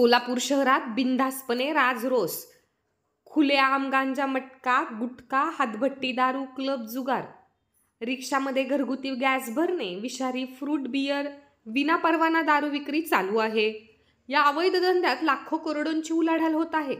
सोलापूर शहरात बिनधास्तपणे राजरोस, खुलेआम गांजा, मटका, गुटखा, हातभट्टी, दारू, क्लब, जुगार, रिक्षामध्ये घरगुती गॅस भरणे, विषारी फ्रूट बियर, विनापरवाना दारू विक्री चालू आहे. या अवैध धंद्यात लाखो करोडोंची उलाढाल होत आहे.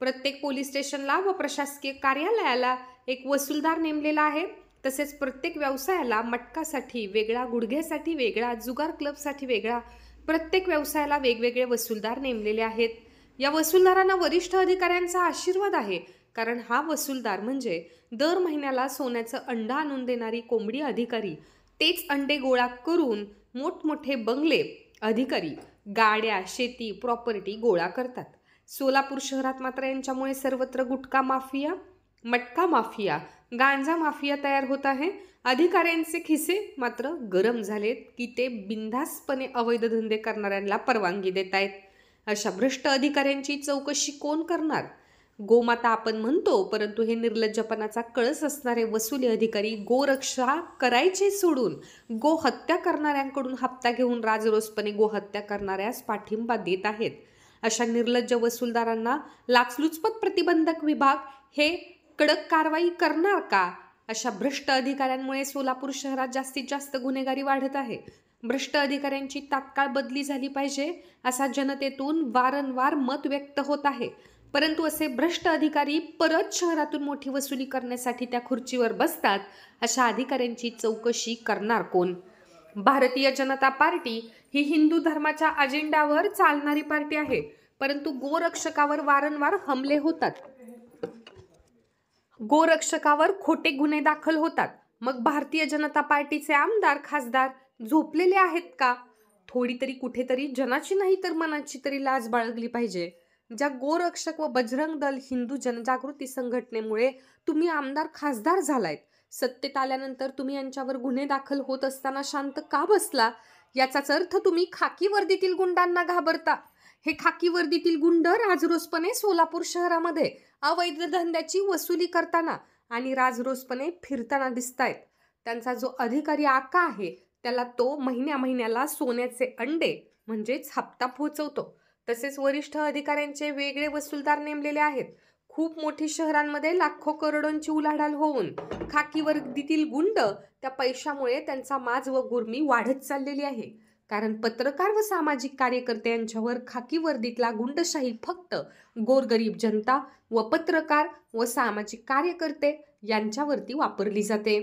प्रत्येक पोलीस स्टेशनला व प्रशासकीय कार्यालयाला एक वसूलदार नेमलेला आहे. तसेच प्रत्येक व्यवसायाला मटकासाठी वेगळा, गुडघ्यासाठी वेगळा, जुगार क्लबसाठी वेगळा, प्रत्येक व्यवसायाला वेगवेगळे वसूलदार नेमलेले आहेत. या वसूलदारांना वरिष्ठ अधिकाऱ्यांचा आशीर्वाद आहे, कारण हा वसूलदार म्हणजे दर महिन्याला सोन्याचं अंडं आणून देणारी कोंबडी अधिकारी. तेच अंडे गोळा करून मोठमोठे बंगले अधिकारी, गाड्या, शेती, प्रॉपर्टी गोळा करतात. सोलापूर शहरात मात्र यांच्यामुळे सर्वत्र गुटखा माफिया, मटका माफिया, गांजा माफिया तयार होत आहे. अधिकाऱ्यांचे खिसे मात्र गरम झालेत की ते बिनधास्तपणे अवैध धंदे करणाऱ्यांना परवानगी देत आहेत. अशा भ्रष्ट अधिकाऱ्यांची चौकशी कोण करणार? गोमाता आपण म्हणतो, परंतु हे निर्लज्जपणाचा कळस असणारे वसुली अधिकारी गोरक्षा करायचे सोडून गोहत्या करणाऱ्यांकडून हप्ता घेऊन राजरोसपणे गोहत्या करणाऱ्यास पाठिंबा देत आहेत. अशा निर्लज्ज वसूलदारांना लाचलुचपत प्रतिबंधक विभाग हे कडक कारवाई करणार का? अशा भ्रष्ट अधिकाऱ्यांमुळे सोलापूर शहरात जास्तीत जास्त गुन्हेगारी वाढत आहे. भ्रष्ट अधिकाऱ्यांची तात्काळ बदली झाली पाहिजे असा जनतेतून वारंवार मत व्यक्त होत आहे. परंतु असे भ्रष्ट अधिकारी परत शहरातून मोठी वसुली करण्यासाठी त्या खुर्चीवर बसतात. अशा अधिकाऱ्यांची चौकशी करणार कोण? भारतीय जनता पार्टी ही हिंदू धर्माच्या अजेंड्यावर चालणारी पार्टी आहे, परंतु गोरक्षकावर वारंवार हमले होतात. गोरक्षकावर खोटे गुन्हे दाखल होतात. मग भारतीय जनता पार्टीचे आमदार, खासदार झोपलेले आहेत का? थोडी तरी कुठेतरी जनाची नाही तर मनाची तरी लाज बाळगली पाहिजे. ज्या गोरक्षक व बजरंग दल हिंदू जनजागृती संघटनेमुळे तुम्ही आमदार, खासदार झालायत, सत्तेत आल्यानंतर तुम्ही यांच्यावर गुन्हे दाखल होत असताना शांत का बसला? याचाच अर्थ तुम्ही खाकी वर्दीतील गुंडांना घाबरता. हे खाकी वर्दीतील गुंड राजरोसपणे सोलापूर शहरामध्ये अवैध धंद्याची वसुली करताना आणि राजरोसपणे फिरताना दिसतायत. त्यांचा जो अधिकारी आका आहे त्याला तो महिन्याला सोन्याचे अंडे म्हणजेच हप्ता पोहोचवतो. तसेच वरिष्ठ अधिकाऱ्यांचे वेगळे वसूलदार नेमलेले आहेत. खूप मोठी शहरांमध्ये लाखो करोडोंची उलाढाल होऊन खाकी वर्दीतील गुंड त्या पैशामुळे त्यांचा माज व गुर्मी वाढत चाललेली आहे. कारण पत्रकार व सामाजिक कार्यकर्ते यांच्यावर खाकी वर्दीतला गुंडशाही फक्त गोरगरीब जनता व पत्रकार व सामाजिक कार्यकर्ते यांच्यावरती वापरली जाते.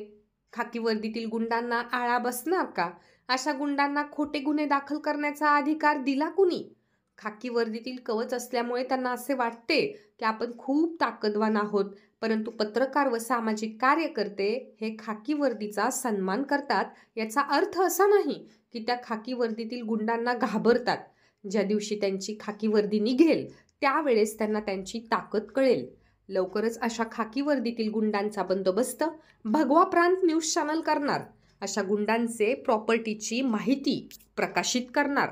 खाकी वर्दीतील गुंडांना आळा बसणार का? अशा गुंडांना खोटे गुन्हे दाखल करण्याचा अधिकार दिला कुणी? खाकी वर्दीतील कवच असल्यामुळे त्यांना असे वाटते की आपण खूप ताकदवान आहोत, परंतु पत्रकार व सामाजिक कार्यकर्ते हे खाकी वर्दीचा सन्मान करतात. याचा अर्थ असा नाही की त्या खाकी वर्दीतील गुंडांना घाबरतात. ज्या दिवशी त्यांची खाकी वर्दी निघेल त्यावेळेस त्यांना त्यांची ताकद कळेल. लवकरच अशा खाकी वर्दीतील गुंडांचा बंदोबस्त भगवा प्रांत न्यूज चॅनल करणार. अशा गुंडांचे प्रॉपर्टीची माहिती प्रकाशित करणार.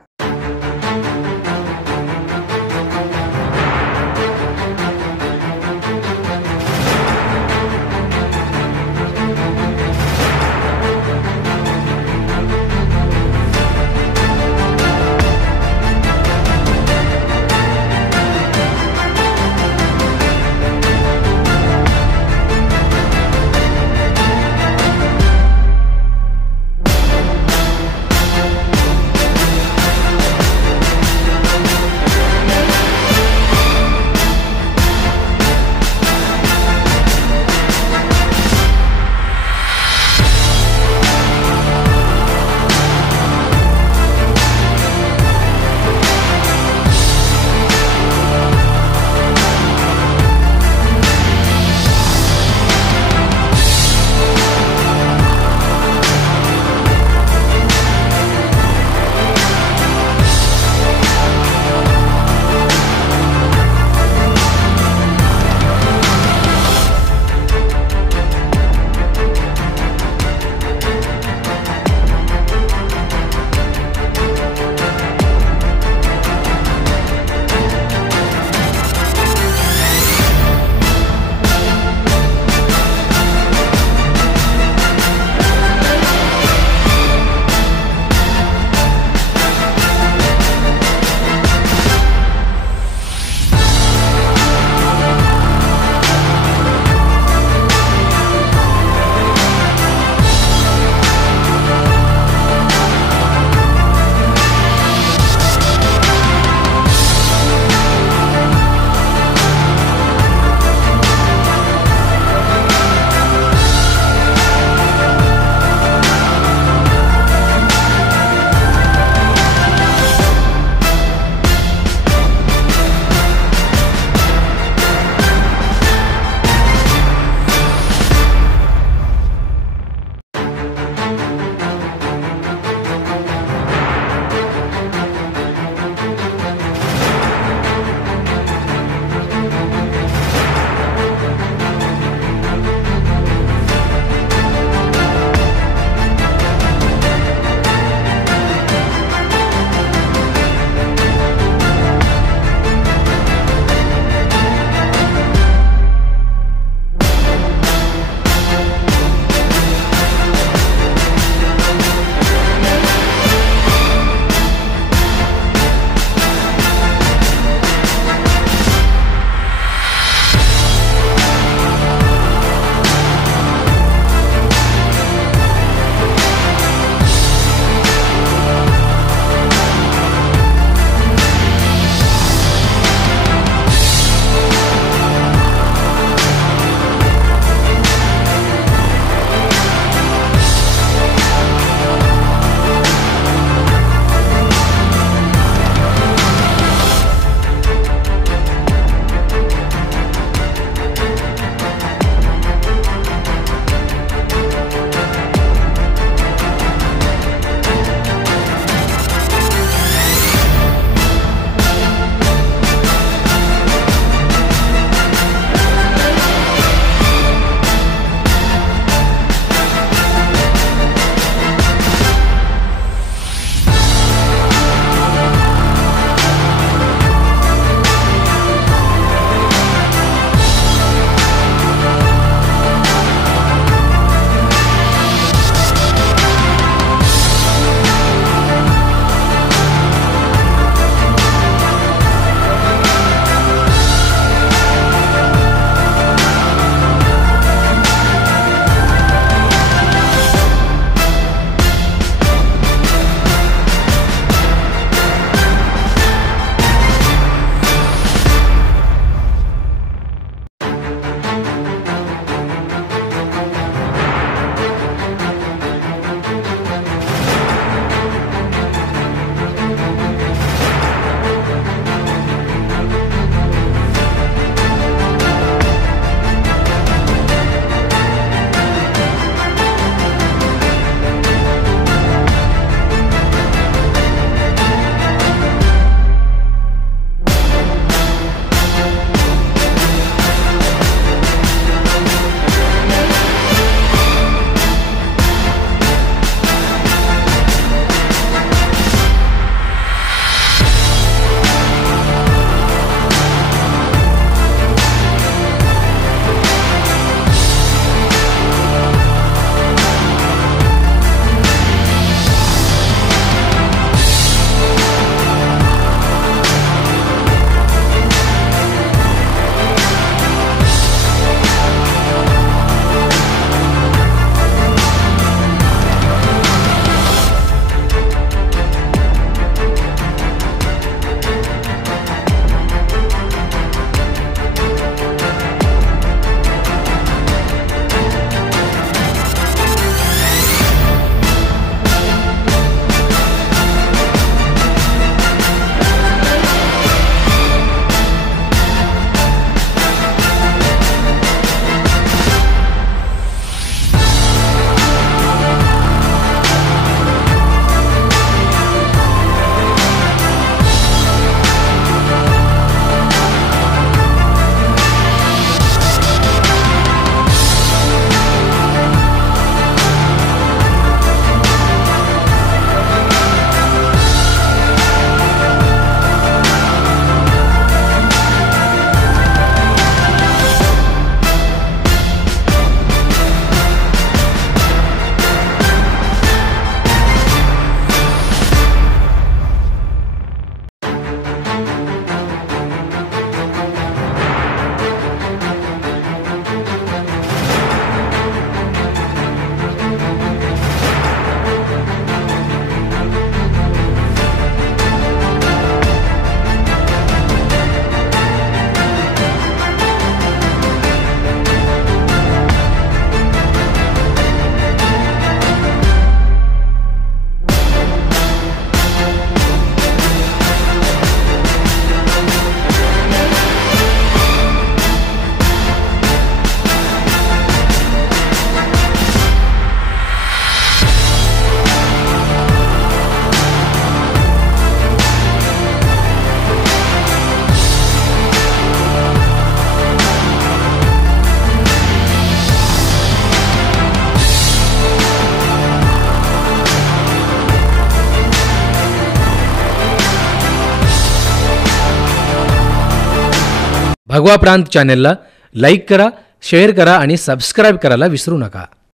भगवा प्रांत चॅनेलला लाईक करा, शेअर करा आणि सबस्क्राईब करायला विसरू नका.